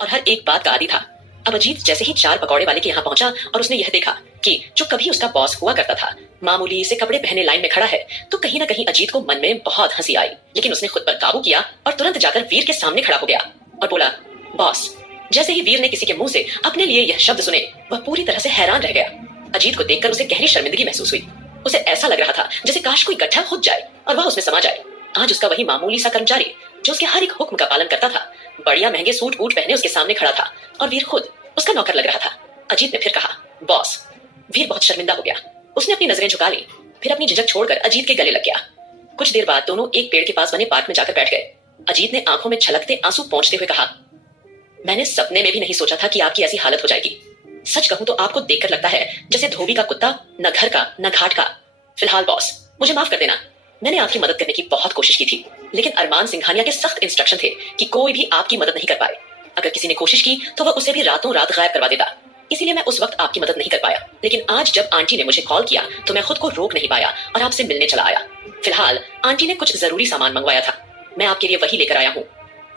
और हर एक बात का आदी था। अब अजीत जैसे ही चार पकौड़े वाले के यहाँ पहुंचा और उसने यह देखा कि जो कभी उसका बॉस हुआ करता था मामूली से कपड़े पहने लाइन में खड़ा है, तो कहीं ना कहीं अजीत को मन में बहुत हंसी आई। लेकिन उसने खुद पर काबू किया और तुरंत जाकर वीर के सामने खड़ा हो गया और बोला, बॉस। जैसे ही वीर ने किसी के मुंह से अपने लिए यह शब्द सुने, वह पूरी तरह से हैरान रह गया। अजीत को देखकर उसे गहरी शर्मिंदगी महसूस हुई। उसे ऐसा लग रहा था जैसे काश कोई गड्ढा खुद जाए और वह उसमें समा जाए। आज उसका वही मामूली सा कर्मचारी जो उसके हर एक हुक्म का पालन करता था, बढ़िया महंगे सूट बूट पहने उसके सामने खड़ा था और वीर खुद उसका नौकर लग रहा था। अजीत ने फिर कहा, बॉस। वीर बहुत शर्मिंदा हो गया। उसने अपनी नजरें झुका ली, फिर अपनी झिझक छोड़कर अजीत के गले लग गया। कुछ देर बाद दोनों एक पेड़ के पास बने पार्क में जाकर बैठ गए। अजीत ने आंखों में छलकते आंसू पोंछते हुए कहा, मैंने सपने में भी नहीं सोचा था कि आपकी ऐसी हालत हो जाएगी। सच कहूं तो आपको देखकर लगता है जैसे धोबी का कुत्ता, न घर का न घाट का। फिलहाल बॉस, मुझे माफ कर देना। मैंने आपकी मदद करने की बहुत कोशिश की थी, लेकिन अरमान सिंघानिया के सख्त इंस्ट्रक्शन थे कि कोई भी आपकी मदद नहीं कर पाए। अगर किसी ने कोशिश की तो वह उसे भी रातों रात गायब करवा देता। इसीलिए मैं उस वक्त आपकी मदद नहीं कर पाया। लेकिन आज जब आंटी ने मुझे कॉल किया तो मैं खुद को रोक नहीं पाया और आपसे मिलने चला आया। फिलहाल आंटी ने कुछ जरूरी सामान मंगवाया था, मैं आपके लिए वही लेकर आया हूँ।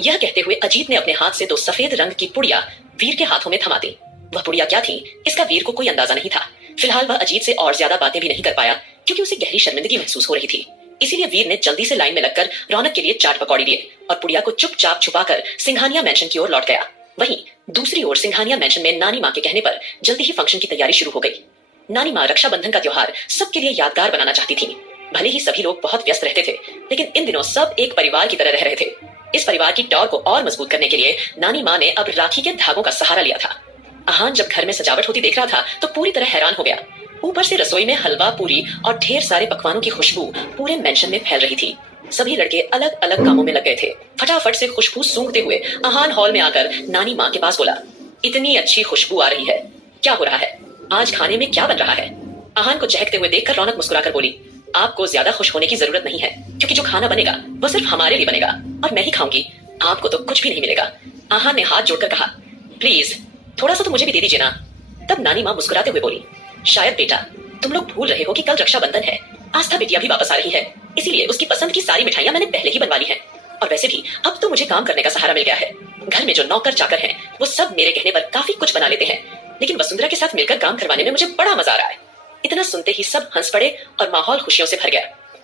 यह कहते हुए अजीत ने अपने हाथ से दो सफेद रंग की पुड़िया वीर के हाथों में थमा दी। वह पुड़िया क्या थी इसका वीर को कोई अंदाजा नहीं था। फिलहाल वह अजीत से और ज्यादा बातें भी नहीं कर पाया क्योंकि उसे गहरी शर्मिंदगी महसूस हो रही थी। इसीलिए वीर ने जल्दी से लाइन में लगकर रौनक के लिए चाट पकौड़ी दिए और पुड़िया को चुपचाप छुपाकर सिंघानिया मेंशन की ओर लौट गया। वहीं दूसरी ओर सिंघानिया मेंशन में नानी माँ के कहने पर जल्दी ही फंक्शन की तैयारी शुरू हो गई। नानी माँ रक्षाबंधन का त्योहार सबके लिए यादगार बनाना चाहती थी। भले ही सभी लोग बहुत व्यस्त रहते थे, लेकिन इन दिनों सब एक परिवार की तरह रह रहे थे। इस परिवार की टौर को और मजबूत करने के लिए नानी माँ ने अब राखी के धागों का सहारा लिया था। अहान जब घर में सजावट होती देख रहा था तो पूरी तरह हैरान हो गया। ऊपर से रसोई में हलवा पूरी और ढेर सारे पकवानों की खुशबू पूरे मेंशन में फैल रही थी। सभी लड़के अलग अलग कामों में लग गए थे। फटाफट से खुशबू सूंघते हुए अहान हॉल में आकर नानी माँ के पास बोला, इतनी अच्छी खुशबू आ रही है, क्या हो रहा है? आज खाने में क्या बन रहा है? अहान को चहकते हुए देखकर रौनक मुस्कुराकर बोली, आपको ज्यादा खुश होने की जरूरत नहीं है, क्योंकि जो खाना बनेगा वह सिर्फ हमारे लिए बनेगा और मैं ही खाऊंगी। आपको तो कुछ भी नहीं मिलेगा। अहान ने हाथ जोड़कर कहा, प्लीज थोड़ा सा तो मुझे भी दे दीजिए ना। तब नानी माँ मुस्कुराते हुए बोली, शायद बेटा तुम लोग भूल रहे हो कि कल रक्षाबंधन है। आस्था बिटिया भी वापस आ रही है, इसीलिए उसकी पसंद की सारी मिठाइयां मैंने पहले ही बनवा ली हैं। और वैसे भी अब तो मुझे काम करने का सहारा मिल गया है। घर में जो नौकर चाकर हैं वो सब मेरे कहने पर काफी कुछ बना लेते हैं, लेकिन वसुंधरा के साथ मिलकर काम करवाने में मुझे बड़ा मजा आ रहा है। इतना सुनते ही सब हंस पड़े और माहौल खुशियों से भर गया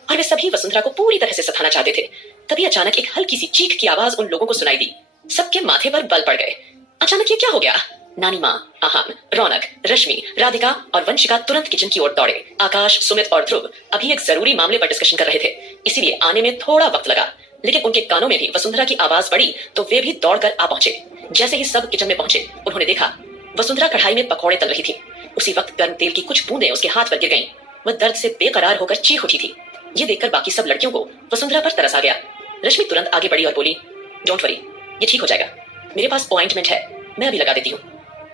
और वे सभी वसुंधरा को पूरी तरह से सताना चाहते थे। तभी अचानक एक हल्की सी चीख की आवाज उन लोगों को सुनाई दी। सबके माथे पर बल पड़ गए। अचानक ये क्या हो गया? नानी माँ, अहान, रौनक, रश्मि, राधिका और वंशिका तुरंत किचन की ओर दौड़े। आकाश, सुमित और ध्रुव अभी एक जरूरी मामले पर डिस्कशन कर रहे थे, इसीलिए आने में थोड़ा वक्त लगा। लेकिन उनके कानों में भी वसुंधरा की आवाज पड़ी तो वे भी दौड़कर आ पहुंचे। जैसे ही सब किचन में पहुंचे उन्होंने देखा वसुंधरा कढ़ाई में पकौड़े तल रही थी। उसी वक्त गर्म तेल की कुछ बूंदें उसके हाथ पर गिर गईं। वह दर्द से बेकरार होकर चीख उठी थी। ये देखकर बाकी सब लड़कियों को वसुंधरा पर तरस आ गया। रश्मि तुरंत आगे बढ़ी और बोली, डोंट वरी, ये ठीक हो जाएगा। मेरे पास ऑइंटमेंट है, मैं अभी लगा देती हूँ।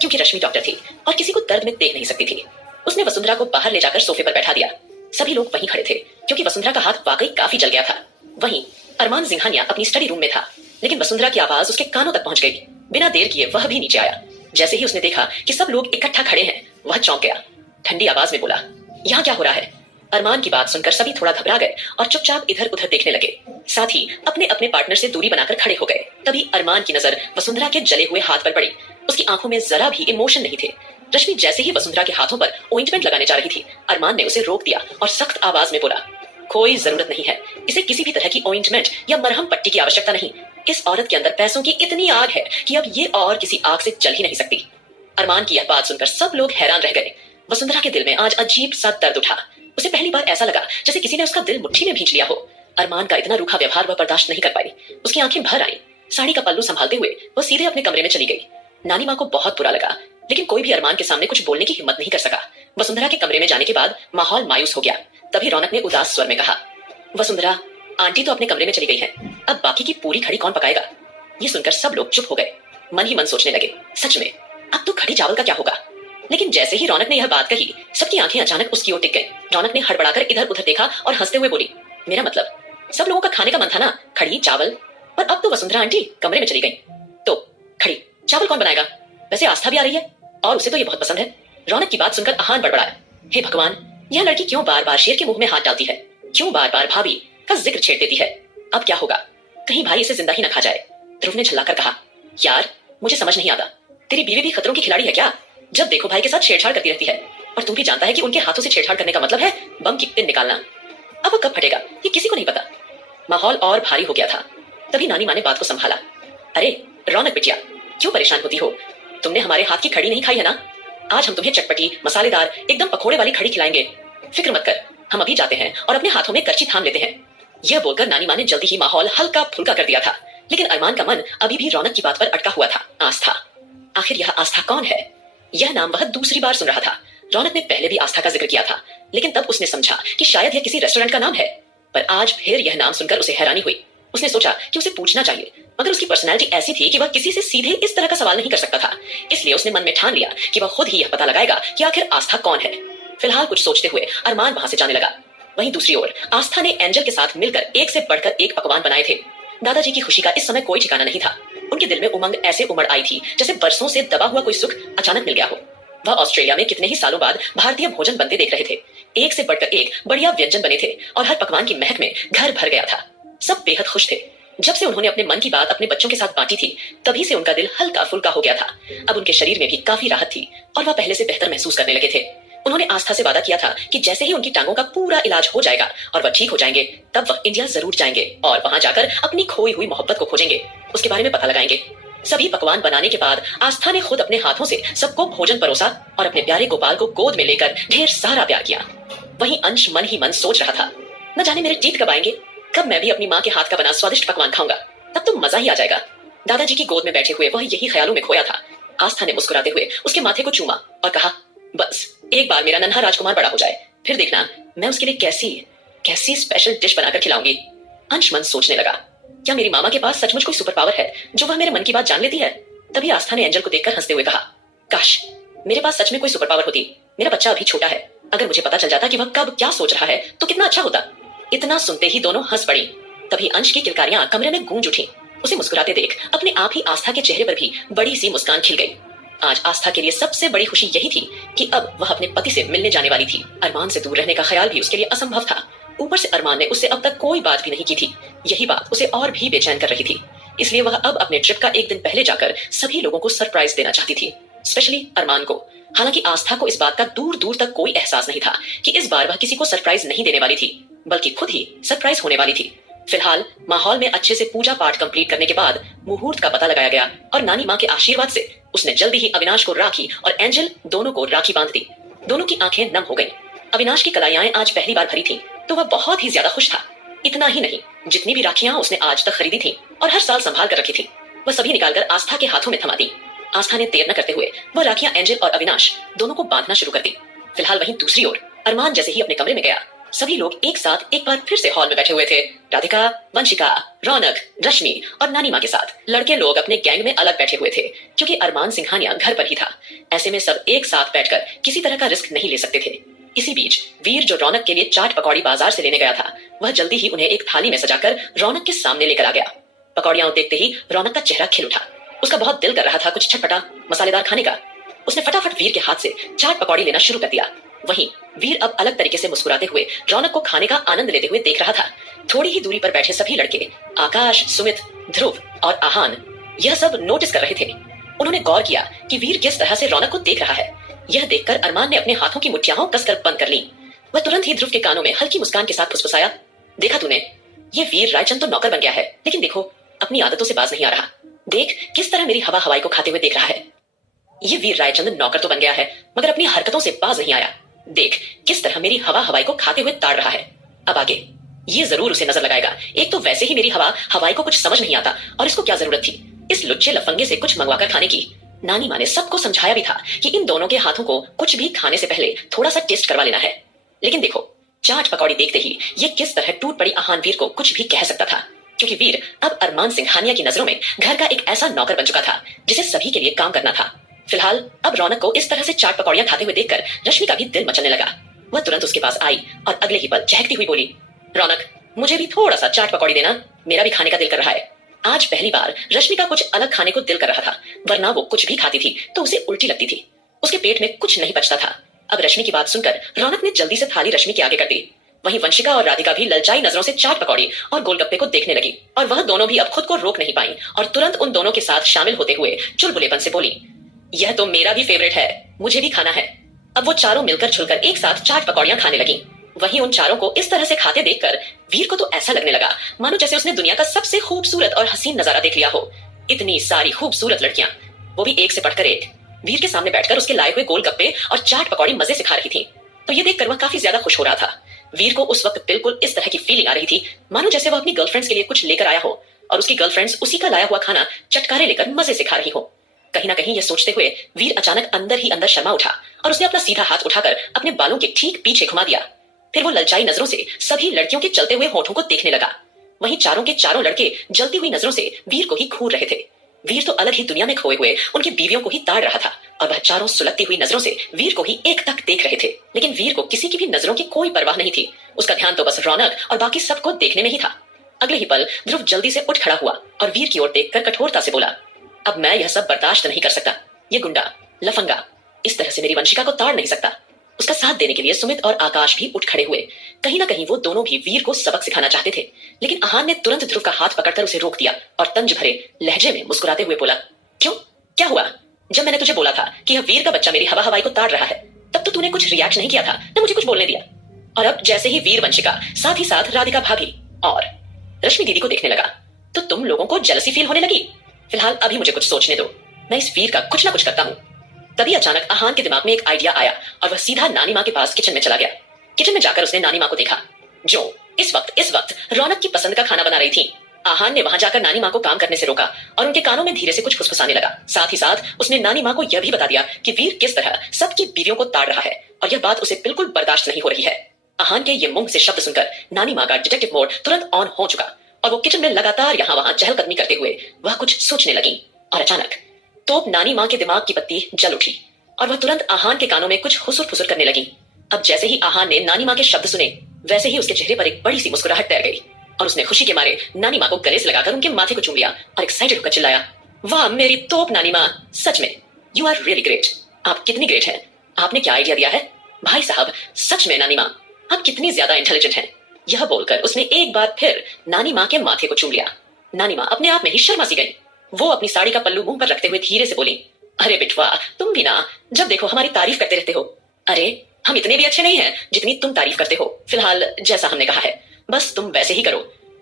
क्योंकि रश्मि डॉक्टर थी और किसी को दर्द में देख नहीं सकती थी, उसने वसुंधरा को बाहर ले जाकर सोफे पर बैठा दिया। सभी लोग वहीं खड़े थे क्योंकि वसुंधरा का हाथ वाकई काफी जल गया था। वहीं अरमान सिंघानिया अपनी स्टडी रूम में था, लेकिन वसुंधरा की आवाज उसके कानों तक पहुंच गई। बिना देर किए वह भी नीचे आया। जैसे ही उसने देखा कि सब लोग इकट्ठा खड़े हैं, वह चौंक गया। ठंडी आवाज में बोला, यहाँ क्या हो रहा है? अरमान की बात सुनकर सभी थोड़ा घबरा गए और चुपचाप इधर उधर देखने लगे। साथ ही अपने अपने पार्टनर से दूरी बनाकर खड़े हो गए। तभी अरमान की नजर वसुंधरा के जले हुए हाथ पर पड़ी। उसकी आंखों में जरा भी इमोशन नहीं थे। रश्मि जैसे ही वसुंधरा के हाथों पर ऑइंटमेंट लगाने जा रही थी, अरमान ने उसे रोक दिया और सख्त आवाज में बोला, कोई जरूरत नहीं है, इसे किसी भी तरह की ऑइंटमेंट या मरहम पट्टी की आवश्यकता नहीं। इस औरत के अंदर पैसों की इतनी आग है कि अब ये और किसी आग से जल ही नहीं सकती। अरमान की यह बात सुनकर सब लोग हैरान रह गए। वसुंधरा के दिल में आज अजीब सा दर्द उठा। उसे पहली बार ऐसा लगा जैसे किसी ने उसका दिल मुट्ठी में भींच लिया हो। अरमान का इतना रूखा व्यवहार वह बर्दाश्त नहीं कर पाई। उसकी आंखें भर आई। साड़ी का पल्लू संभालते हुए वह सीधे अपने कमरे में चली गई। नानी माँ को बहुत बुरा लगा, लेकिन कोई भी अरमान के सामने कुछ बोलने की हिम्मत नहीं कर सका। वसुंधरा के कमरे में जाने के बाद माहौल मायूस हो गया। तभी रौनक ने उदास स्वर में कहा, वसुंधरा, आंटी तो अपने कमरे में चली गई है, अब बाकी की पूरी खड़ी कौन पकाएगा? ये सुनकर सब लोग चुप हो गए। मन ही मन सोचने लगे, सच में अब तो खड़ी चावल का क्या होगा? लेकिन जैसे ही रौनक ने यह बात कही, सबकी आंखें अचानक उसकी ओर टिक गई। रौनक ने हड़बड़ाकर इधर उधर देखा और हंसते हुए बोली, मेरा मतलब सब लोगों का खाने का मन था ना, खड़ी चावल, पर अब तो वसुंधरा आंटी कमरे में चली गई, तो खड़ी चावल कौन बनाएगा? वैसे आस्था भी आ रही है और उसे तो ये बहुत पसंद है। रौनक की बात सुनकर अहान बड़बड़ाया, हे भगवान, यह लड़की क्यों बार बार शेर के मुंह में हाथ डालती है? क्यों बार बार भाभी का जिक्र छेड़ देती है? अब क्या होगा? कहीं भाई इसे जिंदा ही न खा जाए। ध्रुव ने झल्लाकर कहा, यार मुझे समझ नहीं आता, तेरी बीवी भी खतरों की खिलाड़ी है क्या? जब देखो भाई के साथ छेड़छाड़ करती रहती है, और तू भी जानता है कि उनके हाथों से छेड़छाड़ करने का मतलब है बम की पिन निकालना। अब वो कब फटेगा ये किसी को नहीं पता। माहौल और भारी हो गया था। तभी नानी माँ ने बात को संभाला। अरे रौनक बिटिया, क्यों परेशान होती हो? तुमने हमारे हाथ की खड़ी नहीं खाई है ना? आज हम तुम्हें चटपटी मसालेदार एकदम पकोड़े वाली खड़ी खिलाएंगे। फिक्र मत कर, हम अभी जाते हैं और अपने हाथों में करची थाम लेते हैं। यह बोलकर नानी माँ ने जल्दी ही माहौल हल्का फुल्का कर दिया था, लेकिन अरमान का मन अभी भी रौनक की बात पर अटका हुआ था। आस्था, आखिर यह आस्था कौन है? यह नाम वह दूसरी बार सुन रहा था। रौनक ने पहले भी आस्था का जिक्र किया था, लेकिन तब उसने समझा कि शायद यह किसी रेस्टोरेंट का नाम है। पर आज फिर यह नाम सुनकर उसे हैरानी हुई। उसने सोचा कि उसे पूछना चाहिए, मगर उसकी पर्सनैलिटी ऐसी थी कि वह किसी से सीधे इस तरह का सवाल नहीं कर सकता था। इसलिए उसने मन में ठान लिया कि वह खुद ही यह पता लगाएगा कि आखिर आस्था कौन है। फिलहाल कुछ सोचते हुए अरमान वहां से जाने लगा। वहीं दूसरी ओर आस्था ने एंजल के साथ मिलकर एक से बढ़कर एक पकवान बनाए थे। दादाजी की खुशी का इस समय कोई ठिकाना नहीं था। उनके दिल में उमंग ऐसे उमड़ आई थी जैसे बरसों से दबा हुआ कोई सुख अचानक मिल गया हो। वह ऑस्ट्रेलिया में कितने ही सालों बाद भारतीय भोजन बनते देख रहे थे। एक से बढ़कर एक बढ़िया व्यंजन बने थे और हर पकवान की महक में घर भर गया था। सब बेहद खुश थे। जब से उन्होंने अपने मन की बात अपने बच्चों के साथ बांटी थी, तभी से उनका दिल हल्का फुल्का हो गया था। अब उनके शरीर में भी काफी राहत थी और वह पहले से बेहतर महसूस करने लगे थे। उन्होंने आस्था से वादा किया था कि जैसे ही उनकी टांगों का पूरा इलाज हो जाएगा और वह ठीक हो जाएंगे, तब वह इंडिया जरूर जाएंगे और वहां जाकर अपनी खोई हुई मोहब्बत को खोजेंगे, उसके बारे में पता लगाएंगे। सभी पकवान बनाने के बाद आस्था ने खुद अपने हाथों से सबको भोजन परोसा और अपने प्यारे गोपाल को गोद में लेकर ढेर सारा प्यार किया। वहीं अंश मन ही मन सोच रहा था, न जाने मेरे जीत कब आएंगे, कब मैं भी अपनी माँ के हाथ का बना स्वादिष्ट पकवान खाऊंगा, तब तो मजा ही आ जाएगा। दादाजी की गोद में बैठे हुए वह यही ख्यालों में खोया था। आस्था ने मुस्कुराते हुए उसके माथे को चूमा और कहा, बस एक बार मेरा नन्हा राजकुमार बड़ा हो जाए, फिर देखना मैं उसके लिए कैसी कैसी स्पेशल डिश बनाकर खिलाऊंगी। अंश मन सोचने लगा, क्या मेरी मामा के पास सचमुच कोई सुपर पावर है जो वह मेरे मन की बात जान लेती है? तभी आस्था ने एंजल को देखकर हंसते हुए कहा, काश मेरे पास सच में कोई सुपर पावर होती। मेरा बच्चा अभी छोटा है, अगर मुझे पता चल जाता कि वह कब क्या सोच रहा है तो कितना अच्छा होता। इतना सुनते ही दोनों हंस पड़ी। तभी अंश की किलकारियां कमरे में गूंज उठी। उसे मुस्कुराते देख अपने आप ही आस्था के चेहरे पर भी बड़ी सी मुस्कान खिल गई। आज आस्था के लिए सबसे बड़ी खुशी यही थी कि अब वह अपने पति से मिलने जाने वाली थी। अरमान से दूर रहने का ख्याल भी उसके लिए असंभव था। ऊपर से अरमान ने उससे अब तक कोई बात भी नहीं की थी। यही बात उसे और भी बेचैन कर रही थी। इसलिए वह अब अपने ट्रिप का एक दिन पहले जाकर सभी लोगों को सरप्राइज देना चाहती थी, स्पेशली अरमान को। हालांकि आस्था को इस बात का दूर दूर तक कोई एहसास नहीं था कि इस बार वह किसी को सरप्राइज नहीं देने वाली थी, बल्कि खुद ही सरप्राइज होने वाली थी। फिलहाल माहौल में अच्छे से पूजा पाठ कंप्लीट करने के बाद मुहूर्त का पता लगाया गया और नानी माँ के आशीर्वाद से उसने जल्दी ही अविनाश को राखी और एंजल दोनों को राखी बांध दी। दोनों की आंखें नम हो गईं। अविनाश की कलाइयां आज पहली बार भरी थी तो वह बहुत ही ज्यादा खुश था। इतना ही नहीं, जितनी भी राखियां उसने आज तक खरीदी थी और हर साल संभाल कर रखी थी, वह सभी निकालकर आस्था के हाथों में थमा दी। आस्था ने देर न करते हुए वह राखियां एंजल और अविनाश दोनों को बांधना शुरू कर दी। फिलहाल वहीं दूसरी ओर अरमान जैसे ही अपने कमरे में गया, सभी लोग एक साथ एक बार फिर से हॉल में बैठे हुए थे। राधिका, वंशिका, रौनक, रश्मि और नानी माँ के साथ। लड़के लोग अपने गैंग में अलग बैठे हुए थे क्योंकि अरमान सिंघानिया घर पर ही था। ऐसे में सब एक साथ बैठकर किसी तरह का रिस्क नहीं ले सकते थे। इसी बीच वीर, जो रौनक के लिए चाट पकौड़ी बाजार से लेने गया था, वह जल्दी ही उन्हें एक थाली में सजाकर रौनक के सामने लेकर आ गया। पकौड़ियां देखते ही रौनक का चेहरा खिल उठा। उसका बहुत दिल कर रहा था कुछ चटपटा मसालेदार खाने का। उसने फटाफट वीर के हाथ से चाट पकौड़ी लेना शुरू कर दिया। वहीं वीर अब अलग तरीके से मुस्कुराते हुए रौनक को खाने का आनंद लेते हुए देख रहा था। थोड़ी ही दूरी पर बैठे सभी लड़के, आकाश, सुमित, ध्रुव और आहान, यह सब नोटिस कर रहे थे। उन्होंने गौर किया कि वीर किस तरह से रौनक को देख रहा है। यह देखकर अरमान ने अपने हाथों की मुठ्ठियां कसकर बंद कर ली। वह तुरंत ही ध्रुव के कानों में हल्की मुस्कान के साथ फुसफुसाया, देखा तूने, ये वीर रायचंद तो नौकर बन गया है, लेकिन देखो अपनी आदतों से बाज नहीं आ रहा। देख किस तरह मेरी हवा हवाई को खाते हुए देख रहा है। ये वीर रायचंद नौकर तो बन गया है, मगर अपनी हरकतों से बाज नहीं आया। देख किस तरह मेरी हवा हवाई को खाते हुए ताड़ रहा है। अब आगे ये जरूर उसे नजर लगाएगा। एक तो वैसे ही मेरी हवा हवाई को कुछ समझ नहीं आता, और इसको क्या जरूरत थी इस लुच्चे लफंगे से कुछ मंगवाकर खाने की। नानी माँ ने सबको समझाया भी था कि इन दोनों के हाथों को कुछ भी खाने से पहले थोड़ा सा टेस्ट करवा लेना है। लेकिन देखो, चाट पकौड़ी देखते ही ये किस तरह टूट पड़ी आहान वीर को कुछ भी कह सकता था, क्योंकि वीर अब अरमान सिंघानिया की नजरों में घर का एक ऐसा नौकर बन चुका था जिसे सभी के लिए काम करना था। फिलहाल अब रौनक को इस तरह से चाट पकौड़ियां खाते हुए देखकर रश्मि का भी दिल मचलने लगा। वह तुरंत उसके पास आई और अगले ही पल चहकती हुई बोली, रौनक मुझे भी थोड़ा सा चाट पकौड़ी देना, मेरा भी खाने का दिल कर रहा है। आज पहली बार रश्मि का कुछ अलग खाने को दिल कर रहा था, वरना वो कुछ भी खाती थी तो उसे उल्टी लगती थी। उसके पेट में कुछ नहीं बचता था। अब रश्मि की बात सुनकर रौनक ने जल्दी से थाली रश्मि के आगे कर दी। वहीं वंशिका और राधिका भी ललचाई नजरों से चाट पकौड़ी और गोलगप्पे को देखने लगी और वह दोनों भी अब खुद को रोक नहीं पाई और तुरंत उन दोनों के साथ शामिल होते हुए चुलबुलेपन से बोली, यह तो मेरा भी फेवरेट है, मुझे भी खाना है। अब वो चारों मिलकर जुलकर एक साथ चाट पकौड़ियां खाने लगी। वहीं उन चारों को इस तरह से खाते देखकर वीर को तो ऐसा लगने लगा मानो जैसे उसने दुनिया का सबसे खूबसूरत और हसीन नजारा देख लिया हो। इतनी सारी खूबसूरत लड़कियां, वो भी एक से बढ़कर एक, वीर के सामने बैठकर उसके लाए हुए गोलगप्पे और चाट पकौड़ी मजे से खा रही थी। तो ये देखकर वह काफी ज्यादा खुश हो रहा था। वीर को उस वक्त बिल्कुल इस तरह की फीलिंग आ रही थी मानो जैसे वह अपनी गर्लफ्रेंड्स के लिए कुछ लेकर आया हो और उसकी गर्लफ्रेंड्स उसी का लाया हुआ खाना चटकारे लेकर मजे से खा रही हो। कहीं ना कहीं यह सोचते हुए वीर अचानक अंदर ही अंदर शर्मा उठा और उसने अपना सीधा हाथ उठाकर अपने बालों के ठीक पीछे घुमा दिया। फिर वो ललचाई नजरों से सभी लड़कियों के चलते हुए होठों को देखने लगा। वहीं चारों के चारों लड़के जलती हुई नजरों से वीर को ही घूर रहे थे। वीर तो अलग ही दुनिया में खोए हुए उनकी बीवियों को ही ताड़ रहा था और वह चारों सुलगती हुई नजरों से वीर को ही एक तक देख रहे थे। लेकिन वीर को किसी की भी नजरों की कोई परवाह नहीं थी। उसका ध्यान तो बस रौनक और बाकी सबको देखने में ही था। अगले ही पल ध्रुव जल्दी से उठ खड़ा हुआ और वीर की ओर देखकर कठोरता से बोला, अब मैं यह सब बर्दाश्त नहीं कर सकता। ये गुंडा लफंगा इस तरह से मेरी वंशिका को ताड़ नहीं सकता। उसका साथ देने के लिए सुमित और आकाश भी उठ खड़े हुए। कहीं ना कहीं वो दोनों भी वीर को सबक सिखाना चाहते थे, लेकिन आहान ने तुरंत ध्रुव का हाथ पकड़कर उसे रोक दिया और तंज भरे लहजे में मुस्कुराते हुए बोला, क्यों, क्या हुआ? जब मैंने तुझे बोला था कि यह वीर का बच्चा मेरी हवा हवाई को ताड़ रहा है, तब तो तूने कुछ रिएक्ट नहीं किया था, न मुझे कुछ बोलने दिया। और अब जैसे ही वीर वंशिका, साथ ही साथ राधिका भाभी और रश्मि दीदी को देखने लगा, तो तुम लोगों को जेलसी फील होने लगी। फिलहाल अभी मुझे कुछ सोचने दो, मैं इस वीर का कुछ ना कुछ करता हूँ। तभी अचानक आहान के दिमाग में एक आइडिया आया और वह सीधा नानी माँ के पास किचन में चला गया। किचन में जाकर उसने नानी माँ को देखा, जो इस वक्त रौनक की पसंद का खाना बना रही थी। आहान ने वहां जाकर नानी माँ को काम करने से रोका और उनके कानों में धीरे से कुछ फुसफुसाने लगा। साथ ही साथ उसने नानी माँ को यह भी बता दिया कि वीर किस तरह सबकी बीवियों को ताड़ रहा है और यह बात उसे बिल्कुल बर्दाश्त नहीं हो रही है। आहान के ये मुंह से शब्द सुनकर नानी माँ का डिटेक्टिव मोड तुरंत ऑन हो चुका और वो किचन में लगातार यहाँ वहां चहलकदमी करते हुए वह कुछ सोचने लगी। और अचानक तो नानी माँ के दिमाग की बत्ती जल उठी और वह तुरंत आहान के कानों में कुछ हुसुर फुसुर करने लगी। अब जैसे ही आहान ने नानी माँ के शब्द सुने, वैसे ही उसके चेहरे पर एक बड़ी सी मुस्कुराहट तैर गई और उसने खुशी के मारे नानी माँ को गले से लगाकर उनके माथे को चूम लिया और एक्साइटेड होकर चिल्लाया, वाह मेरी तोप नानी माँ, सच में यू आर रियली ग्रेट। आप कितनी ग्रेट हैं, आपने क्या आइडिया दिया है भाई साहब, सच में नानी माँ आप कितनी ज्यादा इंटेलिजेंट हैं। यह बोलकर उसने एक बार फिर नानी माँ के माथे को चूम लिया। नानी माँ अपने आप में ही शर्मा सी गई। वो अपनी साड़ी का पल्लू मुंह पर रखते हुए धीरे से बोली, अरे बिटवा, तुम भी ना जब देखो हमारी तारीफ करते रहते हो। अरे हम इतने भी अच्छे नहीं हैं जितनी तुम तारीफ करते हो। फिलहाल जैसा हमने कहा है बस तुम वैसे ही करो,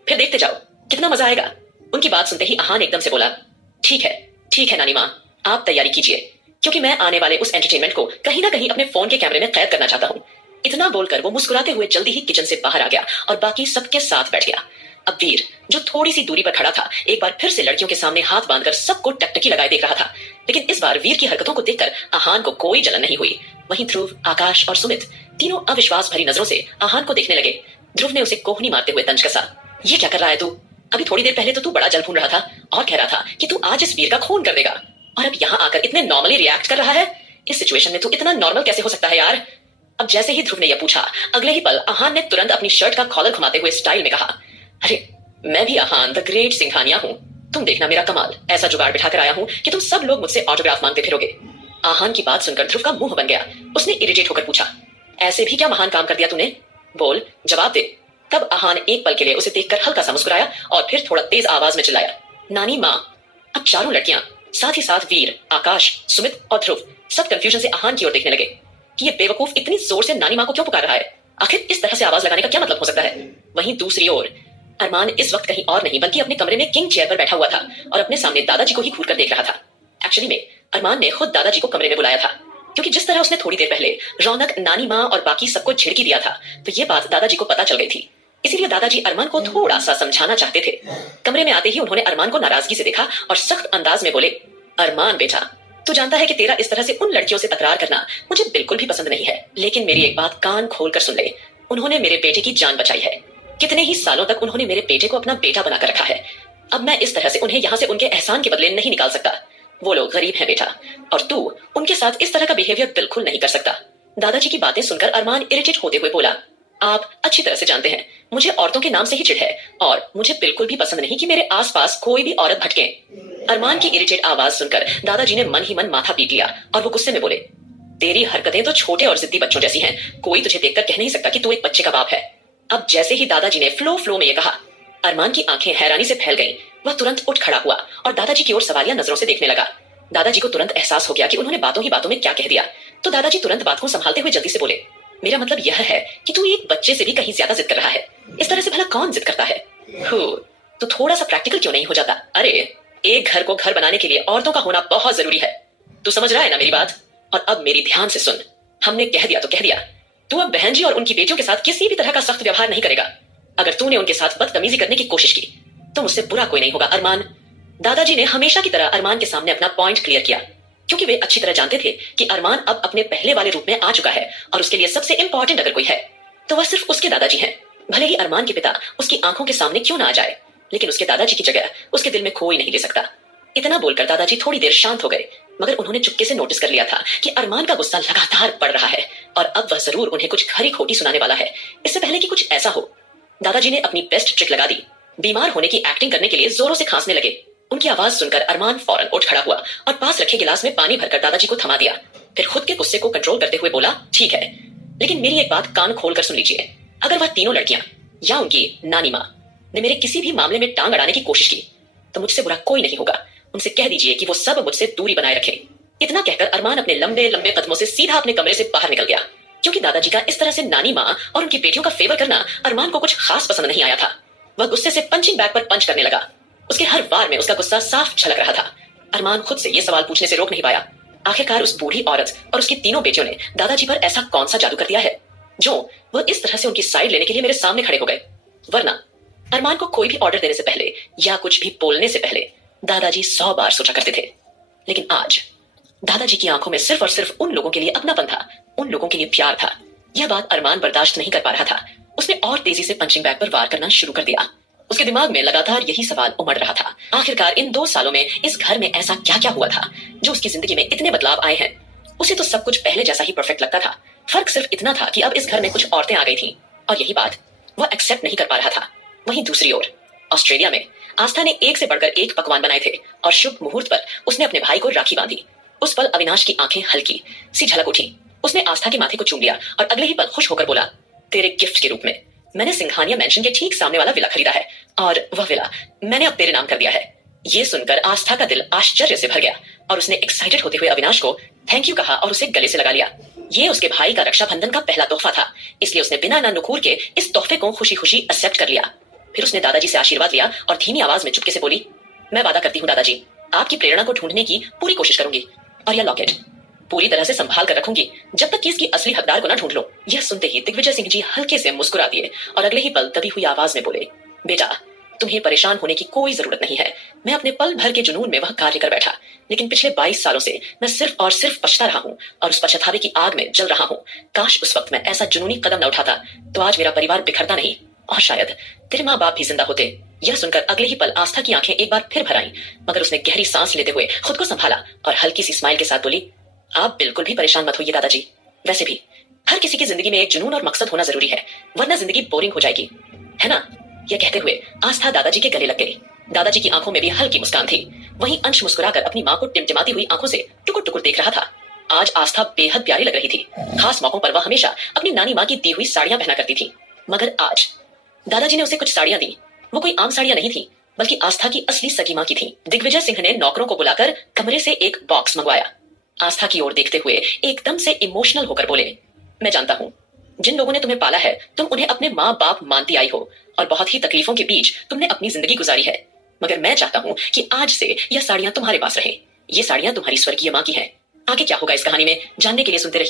फिर देखते जाओ कितना मजा आएगा। उनकी बात सुनते ही आहान एकदम से बोला, ठीक है नानी माँ, आप तैयारी कीजिए, क्योंकि मैं आने वाले उस एंटरटेनमेंट को कहीं ना कहीं अपने फोन के कैमरे में कैद करना चाहता हूँ। इतना बोलकर वो मुस्कुराते हुए जल्दी ही किचन से बाहर आ गया और बाकी सबके साथ बैठ गया। अब वीर जो थोड़ी सी दूरी पर खड़ा था, एक बार फिर से लड़कियों के सामने हाथ बांधकर सबको टकटकी लगाए देख रहा था। लेकिन इस बार वीर की हरकतों को देखकर आहान को कोई जलन नहीं हुई। वहीं ध्रुव, आकाश और सुमित तीनों अविश्वास भरी नजरों से आहान को देखने लगे। ध्रुव ने उसे कोहनी मारते हुए तंज कसा, ये क्या कर रहा है तू? अभी थोड़ी देर पहले तो तू बड़ा जल भून रहा था और कह रहा था कि तू आज इस वीर का खून कर देगा, और अब यहाँ आकर इतने नॉर्मली रिएक्ट कर रहा है। इस सिचुएशन में तू इतना नॉर्मल कैसे हो सकता है यार? अब जैसे ही ध्रुव ने यह पूछा, अगले ही पल आहान ने तुरंत अपनी शर्ट का कॉलर घुमाते हुए स्टाइल में कहा, अरे मैं भी आहान द ग्रेट सिंघानिया हूँ, तुम देखना मेरा कमाल, ऐसा जुगाड़ बिठाकर आया हूँ कि तुम सब लोग मुझसे ऑटोग्राफ मांगते फिरोगे। आहान की बात सुनकर ध्रुव का मुंह बन गया। उसने इरिटेट होकर पूछा, ऐसे भी क्या महान काम कर दिया तूने? बोल, जवाब दे। तब आहान एक पल के लिए उसे देखकर हल्का सा मुस्कुराया और फिर थोड़ा तेज आवाज में चिल्लाया, नानी माँ। अब चारों लड़कियां, साथ ही साथ वीर, आकाश, सुमित और ध्रुव सब कंफ्यूजन से आहान की ओर देखने लगे कि ये बेवकूफ इतनी जोर से नानी माँ को क्यों पुकार रहा है। आखिर इस तरह से आवाज लगाने का क्या मतलब हो सकता है? वहीं दूसरी ओर अरमान इस वक्त कहीं और नहीं बल्कि अपने कमरे में किंग चेयर पर बैठा हुआ था और अपने सामने दादाजी को ही घूर कर देख रहा था। एक्चुअली में अरमान ने खुद दादाजी को कमरे में बुलाया था, क्योंकि जिस तरह उसने थोड़ी देर पहले रौनक, नानी माँ और बाकी सबको झिड़की दिया था, तो ये बात दादाजी को पता चल गई थी। इसीलिए दादाजी अरमान को थोड़ा सा समझाना चाहते थे। कमरे में आते ही उन्होंने अरमान को नाराजगी से देखा और सख्त अंदाज में बोले, अरमान बेटा, तू जानता है कि तेरा इस तरह से उन लड़कियों से तकरार करना मुझे बिल्कुल भी पसंद नहीं है, लेकिन मेरी एक बात कान खोल कर सुन ले। उन्होंने मेरे बेटे की जान बचाई है। कितने ही सालों तक उन्होंने मेरे बेटे को अपना बेटा बनाकर रखा है। अब मैं इस तरह से उन्हें यहाँ से उनके एहसान के बदले नहीं निकाल सकता। वो लोग गरीब हैं बेटा, और तू उनके साथ इस तरह का बिहेवियर बिल्कुल नहीं कर सकता। दादाजी की बातें सुनकर अरमान इरिटेट होते हुए बोला, आप अच्छी तरह से जानते हैं मुझे औरतों के नाम से ही चिढ़ है और मुझे बिल्कुल भी पसंद नहीं कि मेरे आसपास कोई भी औरत भटके। अरमान की इरिटेट आवाज सुनकर दादाजी ने मन ही मन माथा पीट लिया और वो गुस्से में बोले, तेरी हरकतें तो छोटे और जिद्दी बच्चों जैसी हैं। कोई तुझे देखकर कह नहीं सकता कि तू एक बच्चे का बाप है। अब जैसे ही दादाजी ने फ्लो फ्लो में ये कहा, अरमान की आंखें हैरानी से फैल गईं। वह तुरंत उठ खड़ा हुआ और दादाजी की ओर सवालिया नजरों से देखने लगा। दादाजी को तुरंत एहसास हो गया कि उन्होंने बातों ही बातों में क्या कह दिया। तो दादाजी तुरंत बात को संभालते हुए जल्दी से बोले, मेरा मतलब यह है कि तू एक बच्चे से भी कहीं ज्यादा जिद कर रहा है। इस तरह से भला कौन जिद करता है? तो थोड़ा सा प्रैक्टिकल क्यों नहीं हो जाता? अरे, एक घर को घर बनाने के लिए औरतों का होना बहुत जरूरी है। तू समझ रहा है ना मेरी बात? और अब मेरी ध्यान से सुन, हमने कह दिया तो कह दिया। तू अब बहन जी और उनकी बेटियों के साथ किसी भी तरह का सख्त व्यवहार नहीं करेगा। अगर तूने उनके साथ बदतमीजी करने की कोशिश की तो मुझसे बुरा कोई नहीं होगा अरमान। दादाजी ने हमेशा की तरह अरमान के सामने अपना पॉइंट क्लियर किया, क्योंकि वे अच्छी तरह जानते थे कि अरमान अब अपने पहले वाले रूप में आ चुका है और उसके लिए सबसे इंपॉर्टेंट अगर कोई है तो वह सिर्फ उसके दादाजी हैं। भले ही अरमान के पिता उसकी आंखों के सामने क्यों ना आ जाए, लेकिन उसके दादाजी की जगह उसके दिल में कोई नहीं ले सकता। इतना बोलकर दादाजी थोड़ी देर शांत हो गए, मगर उन्होंने चुपके से नोटिस कर लिया था कि अरमान का गुस्सा लगातार बढ़ रहा है और अब वह जरूर उन्हें कुछ खरी खोटी सुनाने वाला है, इससे पहले कि कुछ ऐसा हो। दादाजी ने अपनी बेस्ट ट्रिक लगा दी। बीमार होने की एक्टिंग करने के लिए जोरों से खांसने लगे। उनकी आवाज सुनकर अरमान फौरन उठ खड़ा हुआ और पास रखे गिलास में पानी भरकर दादाजी को थमा दिया। फिर खुद के गुस्से को कंट्रोल करते हुए बोला, ठीक है, लेकिन मेरी एक बात कान खोलकर सुन लीजिए। अगर वह तीनों लड़कियां या उनकी नानी माँ ने मेरे किसी भी मामले में टांग अड़ाने की कोशिश की तो मुझसे बुरा कोई नहीं होगा। उनसे कह दीजिए कि वो सब मुझसे दूरी बनाए रखें। इतना कहकर अरमान अपने लंबे लंबे कदमों से सीधा अपने कमरे से बाहर निकल गया, क्योंकि दादाजी का इस तरह से नानी माँ और उनकी बेटियों का फेवर करना अरमान को कुछ खास पसंद नहीं आया था। वह गुस्से से पंचिंग बैग पर पंच करने लगा। उसके हर वार में उसका गुस्सा साफ झलक रहा था। अरमान खुद से यह सवाल पूछने से रोक नहीं पाया, आखिरकार उस बूढ़ी औरत और उसकी तीनों बेटियों ने दादाजी पर ऐसा कौन सा जादू कर दिया है जो वह इस तरह से उनकी साइड लेने के लिए मेरे सामने खड़े हो गए। वरना अरमान को कोई भी ऑर्डर देने से पहले या कुछ भी बोलने से पहले दादाजी 100 बार सोचा करते थे। लेकिन आज दादाजी की आंखों में सिर्फ और सिर्फ उन लोगों के लिए अपनापन था, उन लोगों के लिए प्यार था। यह बात अरमान बर्दाश्त नहीं कर पा रहा था। उसने और तेजी से पंचिंग बैग पर वार करना शुरू कर दिया। उसके दिमाग में लगातार यही सवाल उमड़ रहा था, आखिरकार इन 2 सालों में इस घर में ऐसा क्या क्या हुआ था जो उसकी जिंदगी में इतने बदलाव आए हैं। उसे तो सब कुछ पहले जैसा ही परफेक्ट लगता था। फर्क सिर्फ इतना था कि अब इस घर में कुछ औरतें आ गई थीं और यही बात वह एक्सेप्ट नहीं कर पा रहा था। वहीं दूसरी ओर ऑस्ट्रेलिया में आस्था ने एक से बढ़कर एक पकवान बनाए थे और शुभ मुहूर्त पर उसने अपने भाई को राखी बांधी। उस पल अविनाश की आंखें हल्की सी झलक उठी। उसने आस्था के माथे को चूम लिया और अगले ही पल खुश होकर बोला, तेरे गिफ्ट के रूप में मैंने सिंघानिया मेंशन के ठीक सामने वाला विला खरीदा है और वह विला मैंने अब तेरे नाम कर दिया है। ये सुनकर आस्था का दिल आश्चर्य से भर गया और उसने एक्साइटेड होते हुए अविनाश को थैंक यू कहा और उसे गले से लगा लिया। ये उसके भाई का रक्षाबंधन का पहला तोहफा था, इसलिए उसने बिना ना नुकूर के इस तोहफे को खुशी खुशी एक्सेप्ट कर लिया। फिर उसने दादाजी से आशीर्वाद लिया और धीमी आवाज में चुपके से बोली, मैं वादा करती हूँ दादाजी, आपकी प्रेरणा को ढूंढने की पूरी कोशिश करूंगी और यह लॉकेट पूरी तरह से संभाल कर रखूंगी जब तक कि इसकी असली हकदार को ना ढूंढ लो। यह सुनते ही दिग्विजय सिंह जी हल्के से मुस्कुरा दिए और अगले ही पल दबी हुई आवाज में बोले, बेटा तुम्हें परेशान होने की कोई जरूरत नहीं है। मैं अपने पल भर के जुनून में वह कार्य कर बैठा, लेकिन पिछले 22 सालों से मैं सिर्फ और सिर्फ पछता रहा हूँ और उस पछतावे की आग में जल रहा हूँ। काश उस वक्त मैं ऐसा जुनूनी कदम न उठाता तो आज मेरा परिवार बिखरता नहीं और शायद तेरे माँ बाप भी जिंदा होते। यह सुनकर अगले ही पल आस्था की आंखें एक बार फिर भर आईं, मगर उसने गहरी सांस लेते हुए खुद को संभाला और हल्की सी स्माइल के साथ बोली, आप बिल्कुल भी परेशान मत होइए दादाजी। वैसे भी हर किसी की जिंदगी में एक जुनून और मकसद होना जरूरी है, वरना जिंदगी बोरिंग हो जाएगी, है ना? यह कहते हुए आस्था दादाजी के गले लग गई। दादाजी की आंखों में भी हल्की मुस्कान थी। वहीं अंश मुस्कुराकर अपनी माँ को टिमटिमाती हुई आंखों से टुकुर टुकुर देख रहा था। आज आस्था बेहद प्यारी लग रही थी। खास मौकों पर वह हमेशा अपनी नानी माँ की दी हुई साड़ियां पहना करती थी, मगर आज दादाजी ने उसे कुछ साड़ियां दी। वो कोई आम साड़ियां नहीं थी, बल्कि आस्था की असली सगी माँ की थी। दिग्विजय सिंह ने नौकरों को बुलाकर कमरे से एक बॉक्स मंगवाया। आस्था की ओर देखते हुए एकदम से इमोशनल होकर बोले, मैं जानता हूँ जिन लोगों ने तुम्हें पाला है तुम उन्हें अपने माँ बाप मानती आई हो और बहुत ही तकलीफों के बीच तुमने अपनी जिंदगी गुजारी है, मगर मैं चाहता हूँ कि आज से यह साड़ियां तुम्हारे पास रहें। ये साड़ियां तुम्हारी स्वर्गीय माँ की हैं। आगे क्या होगा इस कहानी में जानने के लिए सुनते रहिए।